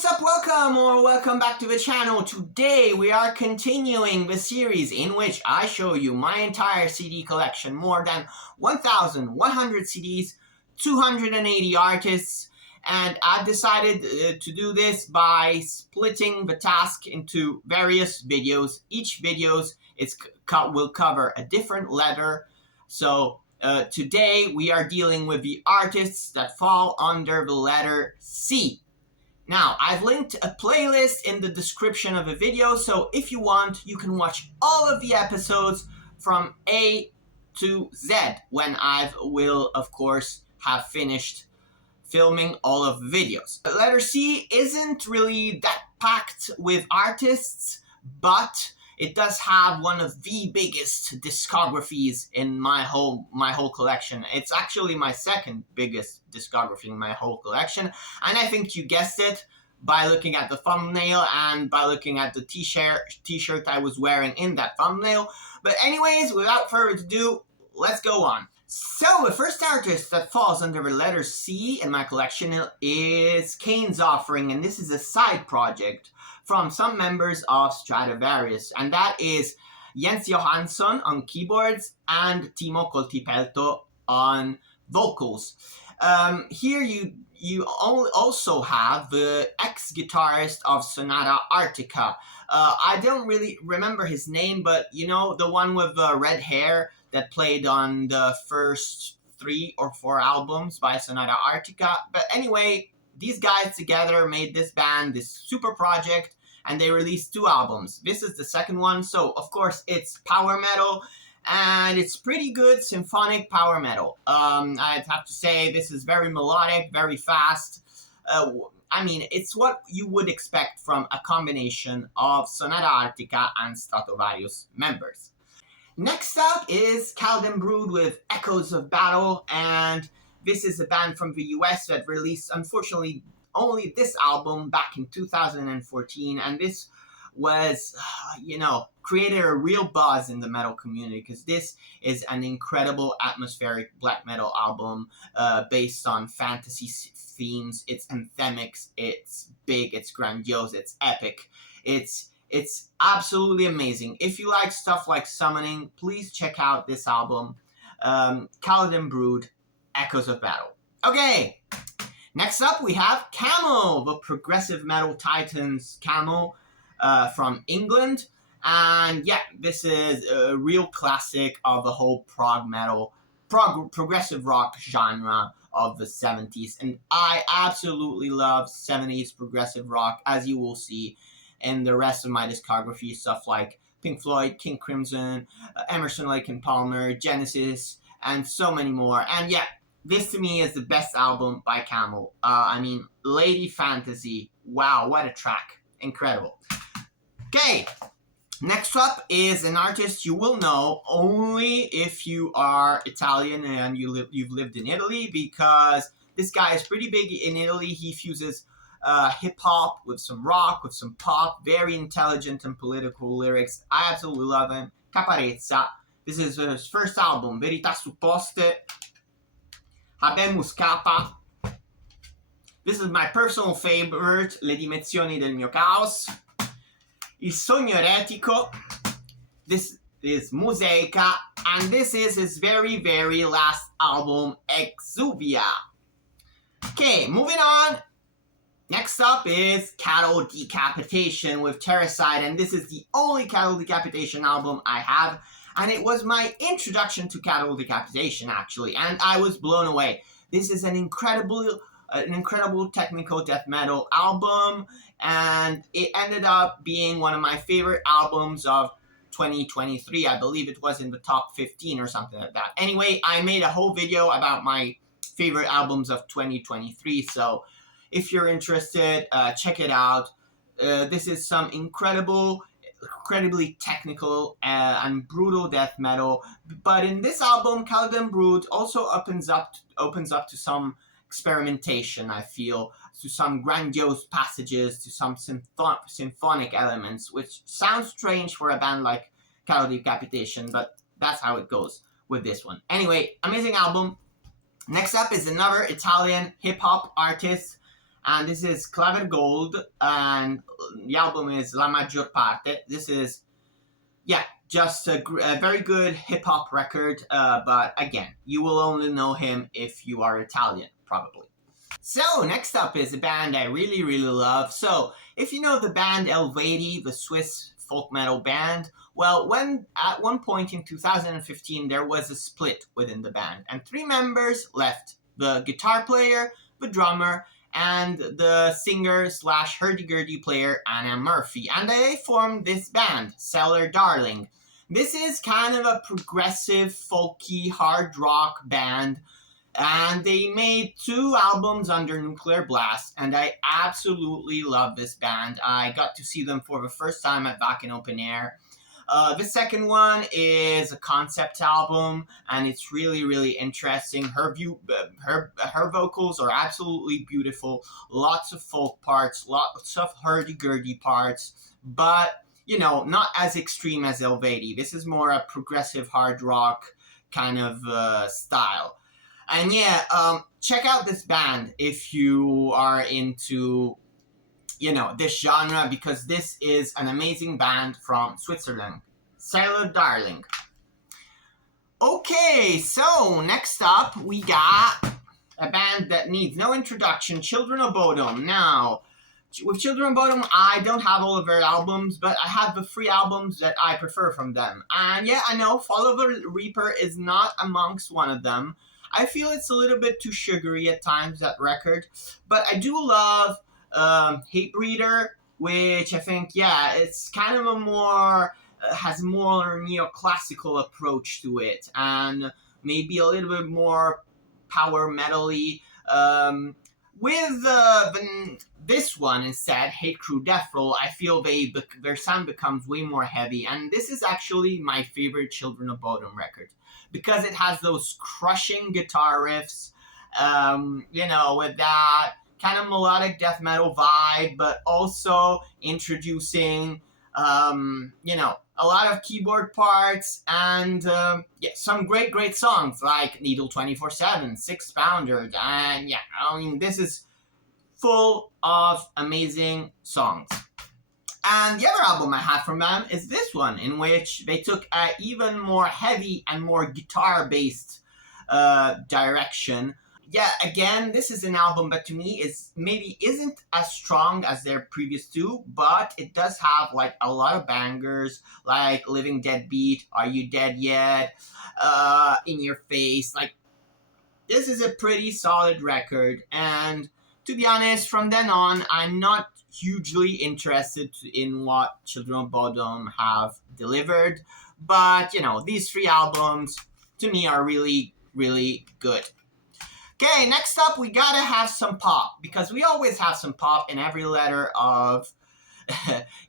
what's up? Welcome back to the channel. Today we are continuing the series in which I show you my entire CD collection, more than 1,100 CDs, 280 artists, and I've decided to do this by splitting the task into various videos. Each video will cover a different letter. So today we are dealing with the artists that fall under the letter C. Now, I've linked a playlist in the description of the video, so if you want, you can watch all of the episodes from A to Z when I will, of course, have finished filming all of the videos. Letter C isn't really that packed with artists, but it does have one of the biggest discographies in my whole collection. It's actually my second biggest discography in my whole collection, and I think you guessed it by looking at the thumbnail and by looking at the t-shirt I was wearing in that thumbnail. But anyways, without further ado, let's go on. So the first artist that falls under the letter C in my collection is Cain's Offering, and this is a side project from some members of Stradivarius, and that is Jens Johansson on keyboards and Timo Coltipelto on vocals. Here you also have the ex-guitarist of Sonata Arctica. I don't really remember his name, but you know, the one with the red hair that played on the first 3 or 4 albums by Sonata Arctica. But anyway, these guys together made this band, this super project, and they released 2 albums. This is the second one, so of course it's power metal, and it's pretty good symphonic power metal. I'd have to say this is very melodic, very fast. I mean, it's what you would expect from a combination of Sonata Arctica and Stratovarius members. Next up is Caladan with Echoes of Battle, and this is a band from the US that released, unfortunately, only this album back in 2014, and this was, created a real buzz in the metal community because this is an incredible atmospheric black metal album based on fantasy themes. It's anthemic, it's big, it's grandiose, it's epic, it's absolutely amazing. If you like stuff like Summoning, please check out this album, Caladan Echoes of Battle. Okay, next up we have Camel, the progressive metal titans Camel from England. And yeah, this is a real classic of the whole progressive rock genre of the 70s. And I absolutely love 70s progressive rock, as you will see in the rest of my discography, stuff like Pink Floyd, King Crimson, Emerson, Lake and Palmer, Genesis, and so many more. And yeah, this to me is the best album by Camel. I mean, Lady Fantasy, wow, what a track. Incredible. Okay, next up is an artist you will know only if you are Italian and you've lived in Italy, because this guy is pretty big in Italy. He fuses hip-hop with some rock, with some pop, very intelligent and political lyrics. I absolutely love him. Caparezza. This is his first album, Verità Supposte, Habemus Capa. This is my personal favorite, Le Dimensioni del mio caos, Il Sogno Eretico. This is Mosaica, and this is his very, very last album, Exuvia. Okay, moving on. Next up is Cattle Decapitation with Terracide, and this is the only Cattle Decapitation album I have, and it was my introduction to Cattle Decapitation, actually, and I was blown away. This is an incredible technical death metal album, and it ended up being one of my favorite albums of 2023. I believe it was in the top 15 or something like that. Anyway, I made a whole video about my favorite albums of 2023, so if you're interested, check it out. This is some incredibly technical and brutal death metal. But in this album, Caladan also opens up to some experimentation, I feel, to some grandiose passages, to some symphonic elements, which sounds strange for a band like Cattle Decapitation, but that's how it goes with this one. Anyway, amazing album. Next up is another Italian hip-hop artist, and this is Claver Gold, and the album is La Maggior Parte. This is, yeah, just a very good hip-hop record, but again, you will only know him if you are Italian, probably. So, next up is a band I really, really love. So, if you know the band Helveti, the Swiss folk metal band, well, at one point in 2015, there was a split within the band, and 3 members left: the guitar player, the drummer, and the singer slash hurdy-gurdy player Anna Murphy, and they formed this band, Cellar Darling. This is kind of a progressive, folky, hard rock band, and they made 2 albums under Nuclear Blast, and I absolutely love this band. I got to see them for the first time at Wacken Open Air. The second one is a concept album, and it's really, really interesting. Her vocals are absolutely beautiful. Lots of folk parts, lots of hurdy-gurdy parts, but, you know, not as extreme as Helveti. This is more a progressive hard rock kind of style. And yeah, check out this band if you are into, you know, this genre, because this is an amazing band from Switzerland. Cellar Darling. Okay, so next up we got a band that needs no introduction, Children of Bodom. Now, with Children of Bodom, I don't have all of their albums, but I have the 3 albums that I prefer from them. And yeah, I know Follow the Reaper is not amongst one of them. I feel it's a little bit too sugary at times, that record. But I do love Hate Breeder, which I think, yeah, it's kind of a more, has more neoclassical approach to it, and maybe a little bit more power metal-y. With this one instead, Hate Crew Death Roll, I feel their sound becomes way more heavy, and this is actually my favorite Children of Bodom record, because it has those crushing guitar riffs, you know, with that kind of melodic death metal vibe, but also introducing, you know, a lot of keyboard parts, and yeah, some great songs like Needle 24/7, 6 Pounder, and yeah, I mean, this is full of amazing songs. And the other album I have from them is this one, in which they took an even more heavy and more guitar-based direction. Yeah, again, this is an album that to me isn't as strong as their previous 2, but it does have like a lot of bangers, like Living Dead Beat, Are You Dead Yet, In Your Face. Like, this is a pretty solid record, and to be honest, from then on, I'm not hugely interested in what Children of Bodom have delivered, but, you know, these 3 albums to me are really, really good. Okay, next up, we gotta have some pop, because we always have some pop in every letter of,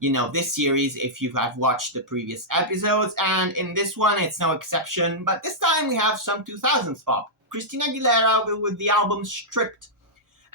you know, this series, if you have watched the previous episodes, and in this one, it's no exception, but this time we have some 2000s pop. Christina Aguilera with the album Stripped.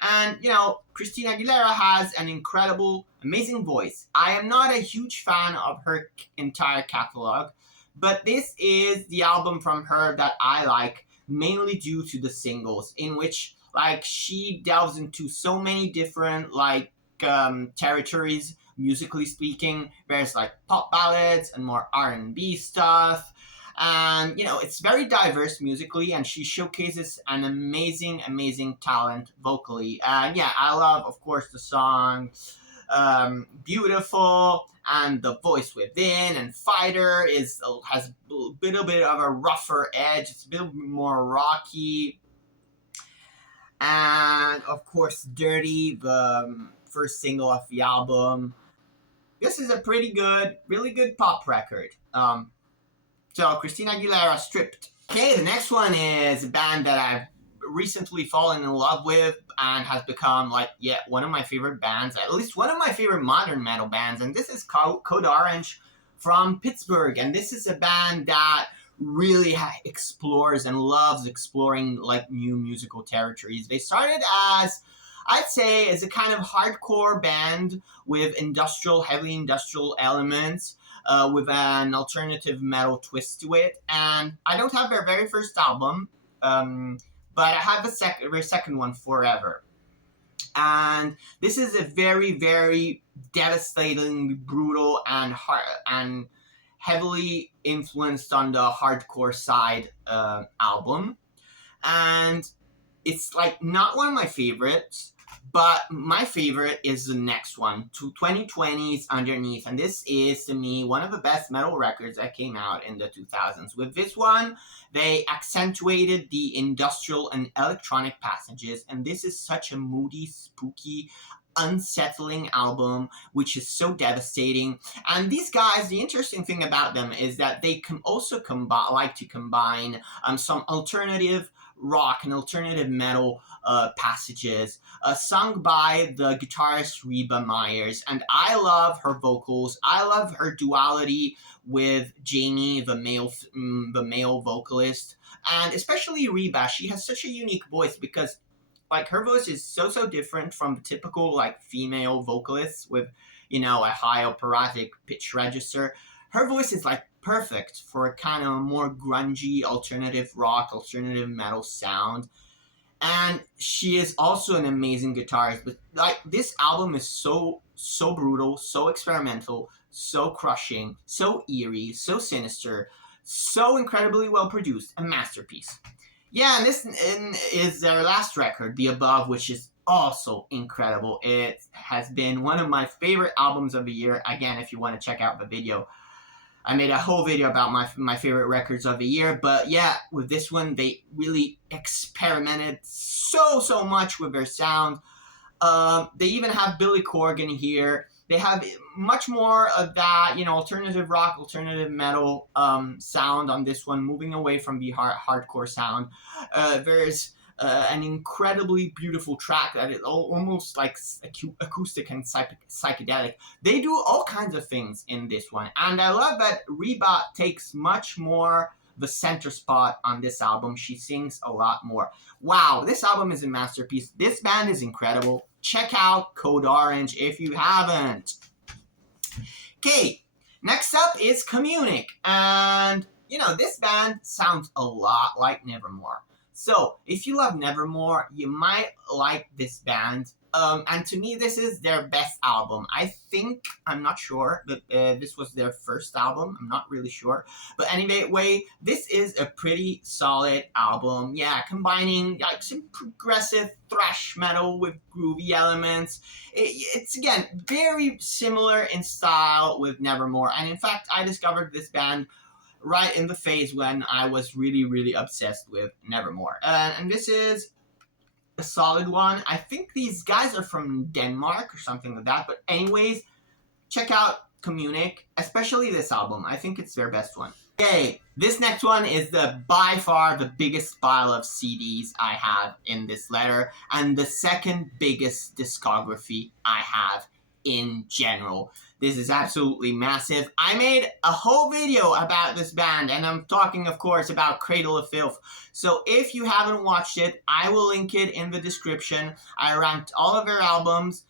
And, you know, Christina Aguilera has an incredible, amazing voice. I am not a huge fan of her entire catalog, but this is the album from her that I like, mainly due to the singles, in which, like, she delves into so many different, like, territories, musically speaking. There's, like, pop ballads and more R&B stuff. And, you know, it's very diverse musically, and she showcases an amazing, amazing talent vocally. And yeah, I love, of course, the song Beautiful, and The Voice Within, and Fighter has a little bit of a rougher edge. It's a bit more rocky. And, of course, Dirty, the first single of the album. This is a pretty good, really good pop record. So, Christina Aguilera, Stripped. Okay, the next one is a band that I've recently fallen in love with and has become, like, yeah, one of my favorite bands, at least one of my favorite modern metal bands, and this is Code Orange from Pittsburgh, and this is a band that really explores and loves exploring, like, new musical territories. They started as, I'd say, as a kind of hardcore band with heavy industrial elements, with an alternative metal twist to it. And I don't have their very first album, but I have their second one, Forever. And this is a very, very devastating, brutal, and heavily influenced on the hardcore side album. And it's like not one of my favorites, but my favorite is the next one, 2020's Underneath. And this is, to me, one of the best metal records that came out in the 2000s. With this one, they accentuated the industrial and electronic passages. And this is such a moody, spooky, unsettling album, which is so devastating. And these guys, the interesting thing about them is that they can also like to combine some alternative rock and alternative metal passages sung by the guitarist Reba Myers. And I love her vocals. I love her duality with Jamie, the male vocalist, and especially Reba. She has such a unique voice because like her voice is so different from the typical like female vocalists with, you know, a high operatic pitch register. Her voice is like perfect for a kind of more grungy alternative rock, alternative metal sound. And she is also an amazing guitarist. But like this album is so brutal, so experimental, so crushing, so eerie, so sinister, so incredibly well produced, a masterpiece. Yeah, and this is their last record, The Above, which is also incredible. It has been one of my favorite albums of the year. Again, if you want to check out the video, I made a whole video about my favorite records of the year. But yeah, with this one, they really experimented so much with their sound. They even have Billy Corgan here. They have much more of that, you know, alternative rock, alternative metal sound on this one, moving away from the hardcore sound. There's an incredibly beautiful track that is almost like acoustic and psychedelic. They do all kinds of things in this one. And I love that Reba takes much more the center spot on this album. She sings a lot more. Wow, this album is a masterpiece. This band is incredible. Check out Code Orange if you haven't. Okay, next up is Communic. And, you know, this band sounds a lot like Nevermore. So, if you love Nevermore, you might like this band. And to me, this is their best album. I think, I'm not sure, but this was their first album. I'm not really sure. But anyway, this is a pretty solid album. Yeah, combining like some progressive thrash metal with groovy elements. It's, again, very similar in style with Nevermore. And in fact, I discovered this band right in the phase when I was really obsessed with Nevermore. And this is a solid one. I think these guys are from Denmark or something like that. But anyways, check out Communic, especially this album. I think it's their best one. Okay, this next one is by far the biggest pile of CDs I have in this letter, and the second biggest discography I have in general. This is absolutely massive. I made a whole video about this band, and I'm talking, of course, about Cradle of Filth. So if you haven't watched it, I will link it in the description. I ranked all of their albums.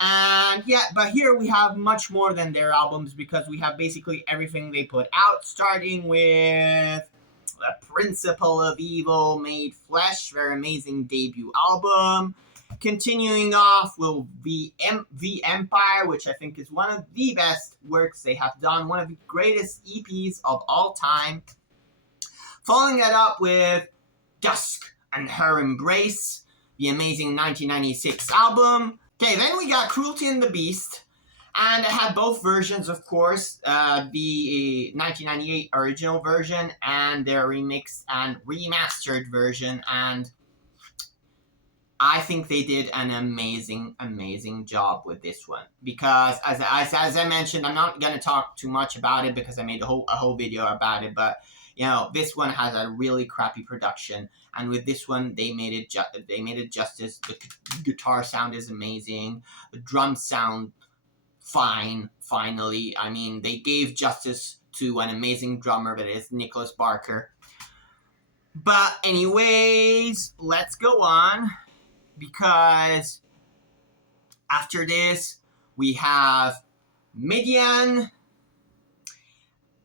And yeah, but here we have much more than their albums because we have basically everything they put out, starting with The Principle of Evil Made Flesh, their amazing debut album. Continuing off with the Empire, which I think is one of the best works they have done, one of the greatest EPs of all time. Following that up with Dusk and Her Embrace, the amazing 1996 album. Okay, then we got Cruelty and the Beast, and I have both versions, of course, the 1998 original version and their remixed and remastered version, and I think they did an amazing job with this one. Because, as I mentioned, I'm not going to talk too much about it because I made a whole video about it. But, you know, this one has a really crappy production. And with this one, they made it justice. The guitar sound is amazing. The drums sound fine, finally. I mean, they gave justice to an amazing drummer that is Nicholas Barker. But anyways, let's go on. Because after this, we have Midian.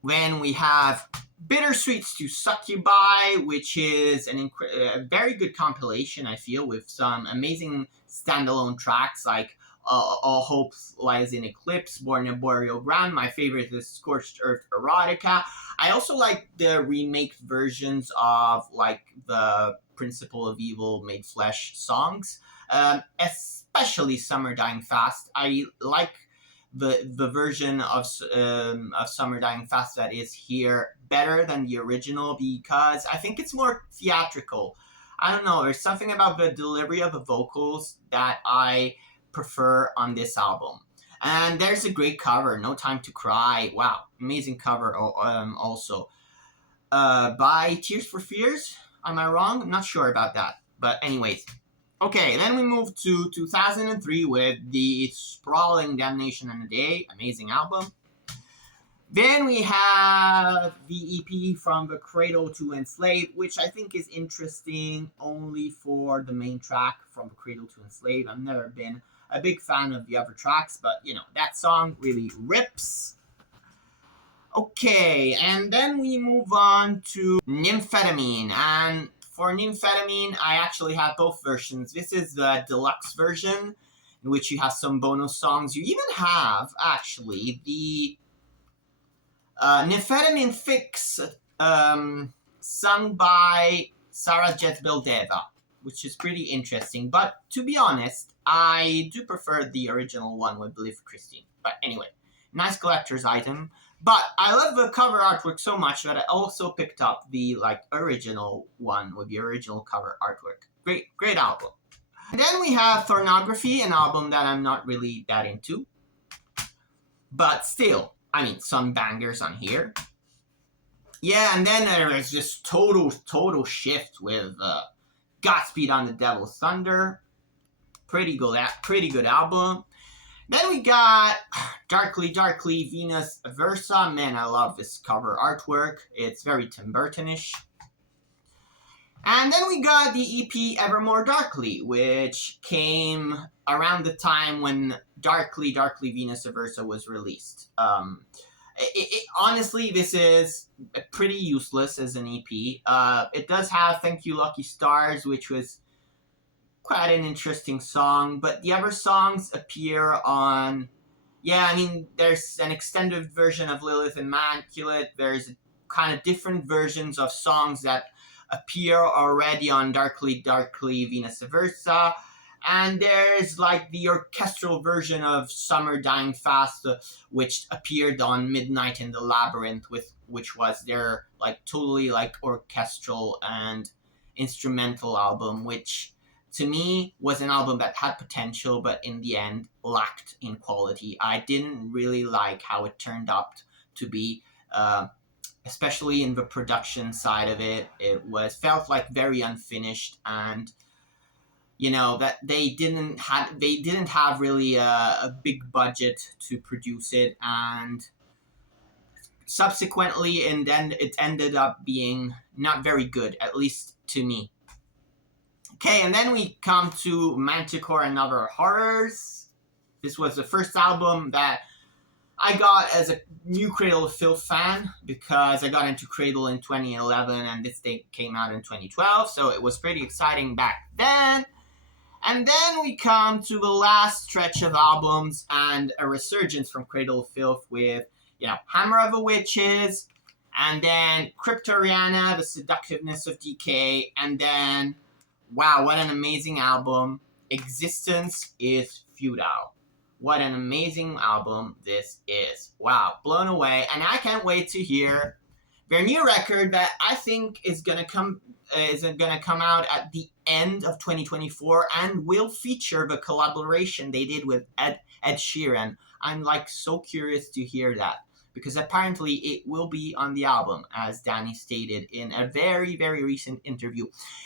Then we have Bittersweets to Succubi, which is a very good compilation, I feel, with some amazing standalone tracks like All Hope Lies in Eclipse, Born in Burial Ground. My favorite is Scorched Earth Erotica. I also like the remake versions of like the Principle of Evil Made Flesh songs, especially Summer Dying Fast. I like the version of Summer Dying Fast that is here better than the original because I think it's more theatrical. I don't know, there's something about the delivery of the vocals that I prefer on this album. And there's a great cover, No Time to Cry. Wow, amazing cover also. By Tears for Fears, am I wrong? I'm not sure about that. But anyways. Okay, then we move to 2003 with the Sprawling Damnation in a Day. Amazing album. Then we have the EP from the Cradle to Enslave, which I think is interesting only for the main track from the Cradle to Enslave. I've never been a big fan of the other tracks, but you know, that song really rips. Okay, and then we move on to Nymphetamine. And for Nymphetamine, I actually have both versions. This is the deluxe version, in which you have some bonus songs. You even have, actually, the Nymphetamine Fix sung by Sarah Jezebel Deva, which is pretty interesting. But to be honest, I do prefer the original one with Believe Christine. But anyway, nice collector's item. But I love the cover artwork so much that I also picked up the original one with the original cover artwork. Great album. And then we have Thornography, an album that I'm not really that into. But still, I mean, some bangers on here. Yeah, and then there's this total shift with Godspeed on the Devil's Thunder. Pretty good album. Then we got Darkly Venus Versa. Man, I love this cover artwork. It's very Tim Burton-ish. And then we got the EP Evermore Darkly, which came around the time when Darkly Venus Versa was released. Honestly, this is pretty useless as an EP. It does have Thank You Lucky Stars, which was quite an interesting song, but the other songs appear on... Yeah, I mean, there's an extended version of Lilith Immaculate. There's kind of different versions of songs that appear already on Darkly Venus Versa. And there's like the orchestral version of Summer Dying Fast, which appeared on Midnight in the Labyrinth, which was their totally orchestral and instrumental album, which to me was an album that had potential, but in the end lacked in quality. I didn't really like how it turned out to be, especially in the production side of it. It felt like very unfinished, and you know that they didn't have really a big budget to produce it, and subsequently, and then it ended up being not very good, at least to me. Okay, and then we come to Manticore and Other Horrors. This was the first album that I got as a new Cradle of Filth fan, because I got into Cradle in 2011 and this thing came out in 2012, so it was pretty exciting back then. And then we come to the last stretch of albums and a resurgence from Cradle of Filth with, Hammer of the Witches, and then Crypta, The Seductiveness of Decay, and then... Wow, what an amazing album. Existence is Futile. What an amazing album this is. Wow, blown away. And I can't wait to hear their new record that I think is gonna come out at the end of 2024 and will feature the collaboration they did with Ed Sheeran. I'm so curious to hear that, because apparently it will be on the album, as Danny stated in a very, very recent interview.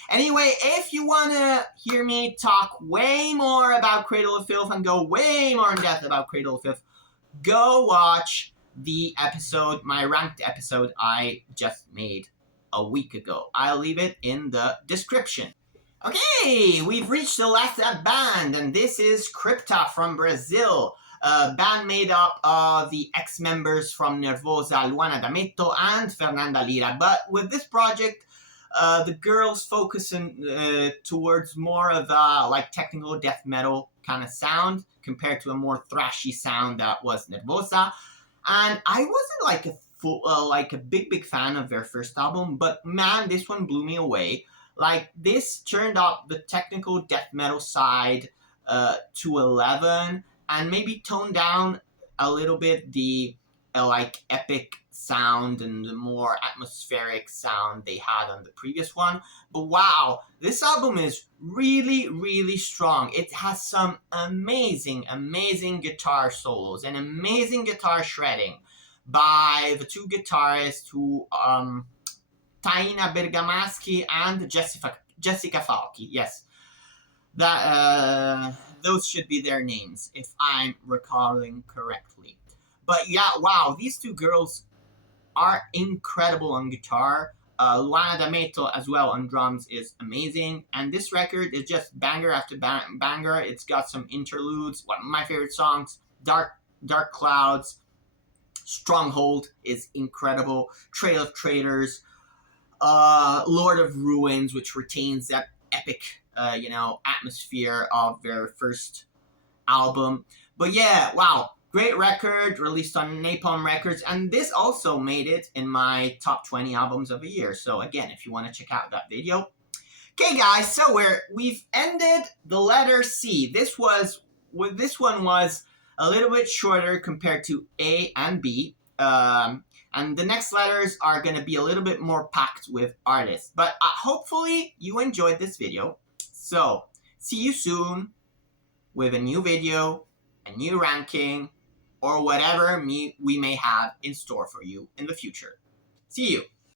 Anyway, if you want to hear me talk way more about Cradle of Filth and go way more in depth about Cradle of Filth, go watch the episode, my ranked episode I just made a week ago. I'll leave it in the description. Okay, we've reached the last band, and this is Crypta from Brazil. A band made up of the ex-members from Nervosa, Luana D'Ameto and Fernanda Lira. But with this project, The girls focusing towards more of a like technical death metal kind of sound compared to a more thrashy sound that was Nervosa. And I wasn't like a big fan of their first album, but man, this one blew me away. Like this turned up the technical death metal side to 11, and maybe toned down a little bit the like epic sound and the more atmospheric sound they had on the previous one. But wow, this album is really strong. It has some amazing guitar solos and amazing guitar shredding by the two guitarists who Taina Bergamaschi and Jessica Falchi. Yes, that those should be their names if I'm recalling correctly. But yeah, wow, these two girls are incredible on guitar. Luana D'Ameto as well on drums is amazing, and this record is just banger after banger. It's got some interludes. One of my favorite songs, Dark Clouds, Stronghold is incredible. Trail of Traitors, Lord of Ruins, which retains that epic, atmosphere of their first album. But yeah, wow, great record released on Napalm Records, and this also made it in my top 20 albums of the year. So again, if you want to check out that video. Okay, guys, so we've ended the letter C. This one was a little bit shorter compared to A and B. And the next letters are going to be a little bit more packed with artists. But hopefully you enjoyed this video. So, see you soon with a new video, a new ranking, or whatever we may have in store for you in the future. See you.